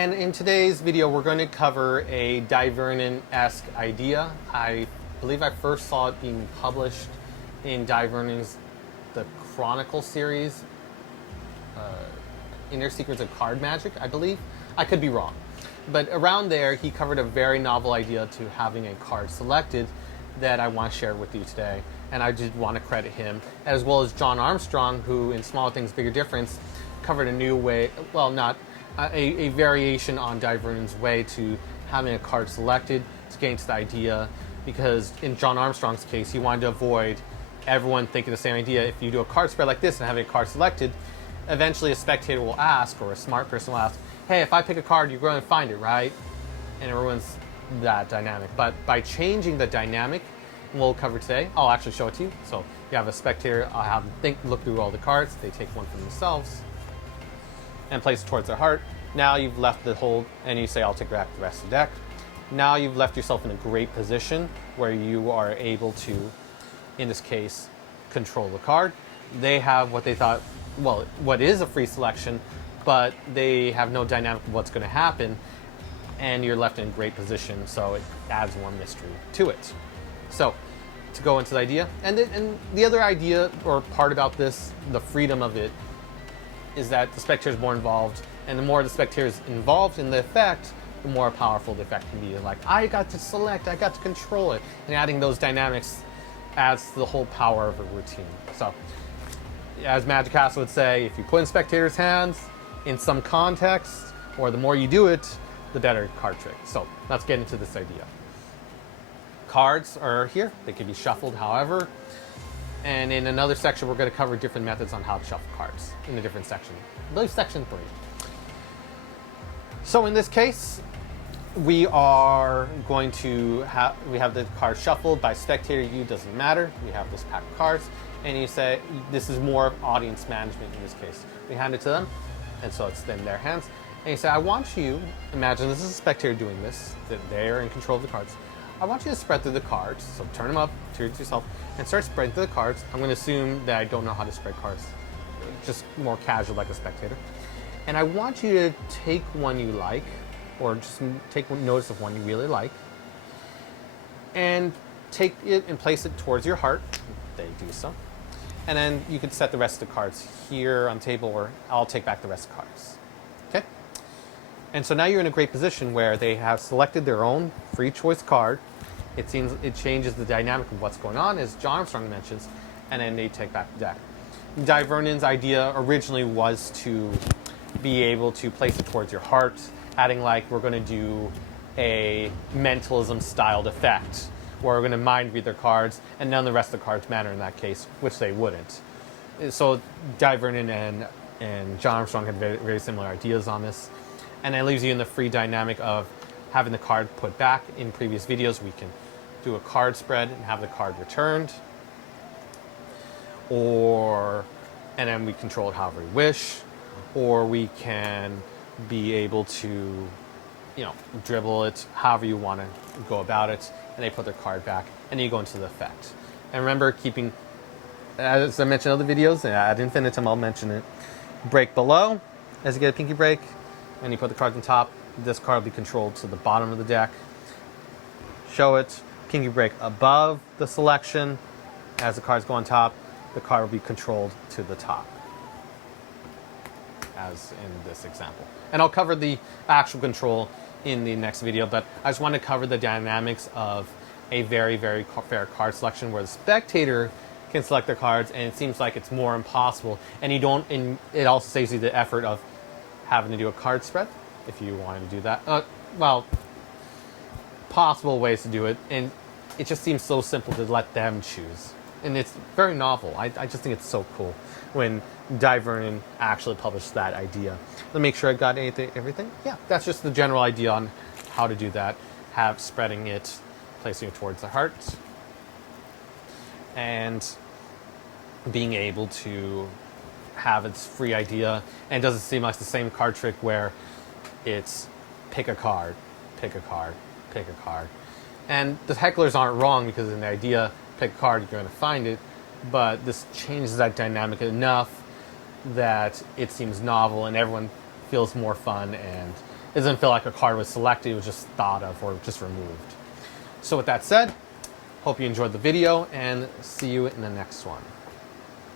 And in today's video, we're going to cover a Vernon-esque idea. I believe I first saw it being published in Vernon's The Chronicle series, Inner Secrets of Card Magic, I believe. I could be wrong. But around there, he covered a very novel idea to having a card selected that I want to share with you today. And I did want to credit him, as well as John Armstrong, who in Smaller Things, Bigger Difference, covered a new way, well, not a variation on Vernon's way to having a card selected to get into the idea, because in John Armstrong's case, he wanted to avoid everyone thinking the same idea. If you do a card spread like this and having a card selected, eventually a spectator will ask, or a smart person will ask, hey, if I pick a card, you're going to find it, right? And it ruins that dynamic. But by changing the dynamic, we'll cover today, I'll actually show it to you. So you have a spectator, I'll have them look through all the cards, they take one for themselves, and place it towards their heart. Now you've left the hold, and you say, I'll take back the rest of the deck. Now you've left yourself in a great position where you are able to, in this case, control the card. They have what they thought, well, what is a free selection, but they have no dynamic of what's going to happen, and you're left in a great position, so it adds more mystery to it. So, to go into the idea, and the other idea or part about this, the freedom of it, is that the spectator is more involved, and the more the spectator is involved in the effect, the more powerful the effect can be. Like, I got to select, I got to control it, and adding those dynamics adds to the whole power of a routine. So, as Magic Castle would say, if you put in spectators' hands in some context, or the more you do it, the better card trick. So, let's get into this idea. Cards are here, they can be shuffled however. And in another section, we're going to cover different methods on how to shuffle cards in a different section. I believe section 3. So in this case, we are going to we have the cards shuffled by spectator. You doesn't matter. We have this pack of cards, and you say this is more audience management in this case. We hand it to them, and so it's in their hands. And you say, I want you, imagine this is a spectator doing this, that they are in control of the cards. I want you to spread through the cards, so turn them up, turn it to yourself, and start spreading through the cards. I'm going to assume that I don't know how to spread cards, just more casual like a spectator. And I want you to take one you like, or just take notice of one you really like, and take it and place it towards your heart. They do so. And then you can set the rest of the cards here on the table, or I'll take back the rest of the cards. Okay? And so now you're in a great position where they have selected their own free choice card. It seems it changes the dynamic of what's going on, as John Armstrong mentions, and then they take back the deck. Vernon's idea originally was to be able to place it towards your heart, adding like we're going to do a mentalism styled effect, where we're going to mind read their cards, and none of the rest of the cards matter in that case, which they wouldn't. So Vernon and John Armstrong had very, very similar ideas on this. And it leaves you in the free dynamic of having the card put back. In previous videos, we can do a card spread and have the card returned. And then we control it however we wish. Or we can be able to, dribble it however you want to go about it. And they put their card back. And then you go into the effect. And remember, keeping, as I mentioned in other videos, ad infinitum, I'll mention it. Break below, as you get a pinky break. And you put the cards on top, this card will be controlled to the bottom of the deck. Show it, pinky break above the selection. As the cards go on top, the card will be controlled to the top, as in this example. And I'll cover the actual control in the next video, but I just want to cover the dynamics of a very, very fair card selection where the spectator can select their cards, and it seems like it's more impossible. And it also saves you the effort of having to do a card spread, if you wanted to do that. Well, possible ways to do it, and it just seems so simple to let them choose. And it's very novel. I just think it's so cool when Vernon actually published that idea. Let me make sure I got everything. Yeah, that's just the general idea on how to do that. Have spreading it, placing it towards the heart, and being able to have its free idea, and it doesn't seem like the same card trick where it's pick a card, pick a card, pick a card. And the hecklers aren't wrong, because in the idea, pick a card, you're going to find it, but this changes that dynamic enough that it seems novel and everyone feels more fun and It doesn't feel like a card was selected, it was just thought of or just removed. So with that said, hope you enjoyed the video and see you in the next one.